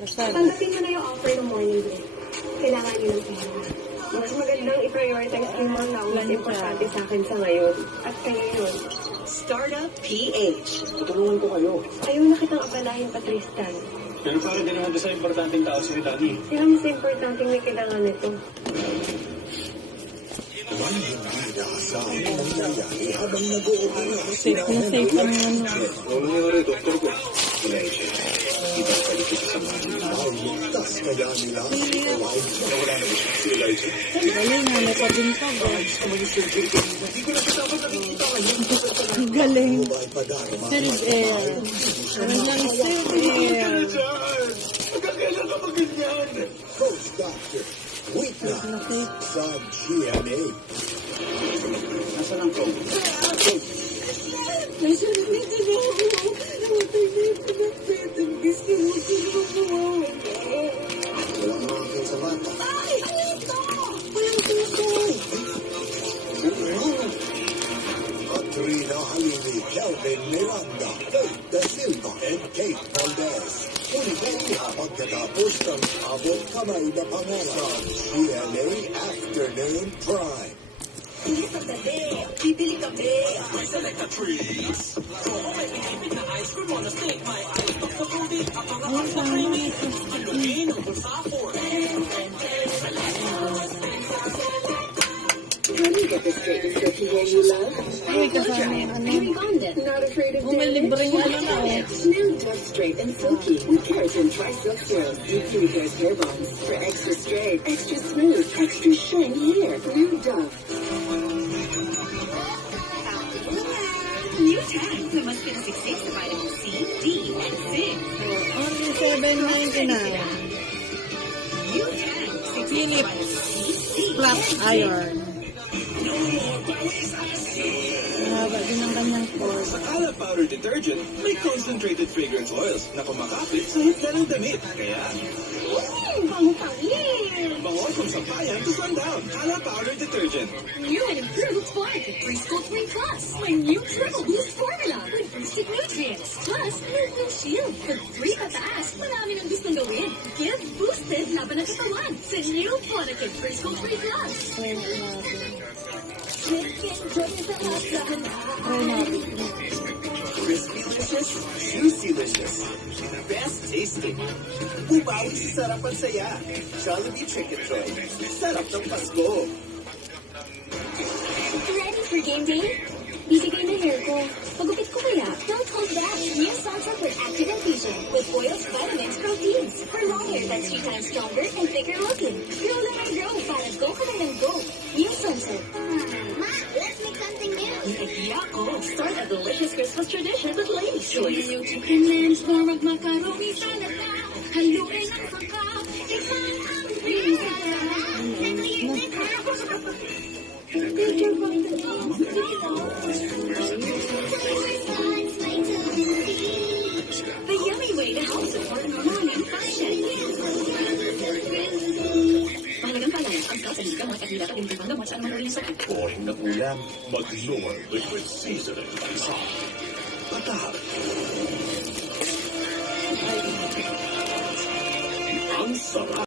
Lazada. Tanggapin mo na yung offer ng morning break. Kailangan niyo ng pera. Mas magandang i-prioritize yung mga mas importante sa akin sa ngayon. At kayo yun. Startup PH. Tutulungan ko kayo. Ayaw na kitang apalahin, Patristan. Pero para din naman sa importanteng tao si Dani. Sila mas importanteng may kailangan nito. May hindi nakasama ang nangyayari habang nag-oopera Safe na safe ang ano. Oo nga rin, doktor ko. Wala siya. Ibang palikit sa mga nila. ay ligtas kaya nila si Elijah. Wala na ba si Elijah? Galing nga, may pabintag. Hindi ko na dapat nakikita ngayon. Ang galing. May padarama Third air. Meron lang third air. Magkakailan ka mag-ganyan? Coach Doctor. Wait na sa GMA. Nasaan ang coach? Nasa lamig na ako. Namatay na yung pinag-betabis ni mo. Walang makakil sa bata. Ay! Ano ito? Walang suko. Katrina Halili, Kelvin Miranda, Faith Da Silva, and Kate Valdez. Huli pagkatapos ng abot kamay na pangalan GMA Afternoon Prime. Hindi sa tabi. Bibili kami. Select a trees. Oo, may pinipit na ice cream on a stick. May ice cream sa tubig. At ang rapang sa creamy. Alumin o sapor. Honey, get this straight and silky hair you love. Ay, kasama yung ano. Not afraid of Kung may libreng ano na eh. New Dove Straight and Silky with keratin tri-silk serum. Deep repairs hair bonds for extra straight, extra smooth, extra shiny hair. New Dove. New tags na mas pinasiksik sa vitamin C, D, and zinc. Only $7.99. New tags. Philips Flat Iron. Mahaba din ang kanyang cord. Sa Kala Powder Detergent, may concentrated fragrance oils na kumakapit sa hit na ng damit. Kaya, Bango-pangin! bango from sampayan to sundown. Kala Powder Detergent. New and improved Spark with Preschool 3 Plus. My new Triple Boost formula with boosted nutrients. Plus, no shield. For 3 pataas, marami nang gustong gawin. Give boosted laban ng katawan sa new Bonakid Preschool 3 Plus. Try natin. Crispy-licious, juicy-licious. Best tasting. Ubawi sa sarap ang saya. Jollibee Chicken Joy. Sarap ng Pasko. Ready for game day? Bibigay na hair ko. Pagupit ko kaya, don't hold back. New Sansa for active and patient with oils, vitamins, proteins. For long hair that's 3 times stronger and thicker looking. Grow lang ang grow para go ka na ng go. New Sansa. Ma, let's make something new. Yako, start a delicious Christmas tradition with Lady's Choice. New chicken lambs, warm macaroni salad na. Haluin ang sangka. Ikman ang The yummy way to help support morning fashion. Mahalagang palaya, ang salt sa ligang mga kagila at hindi gamot sa anumang uling sakit. Boring na ulam. Mag-Lord Liquid Seasoning. Patahap. Ang sarap.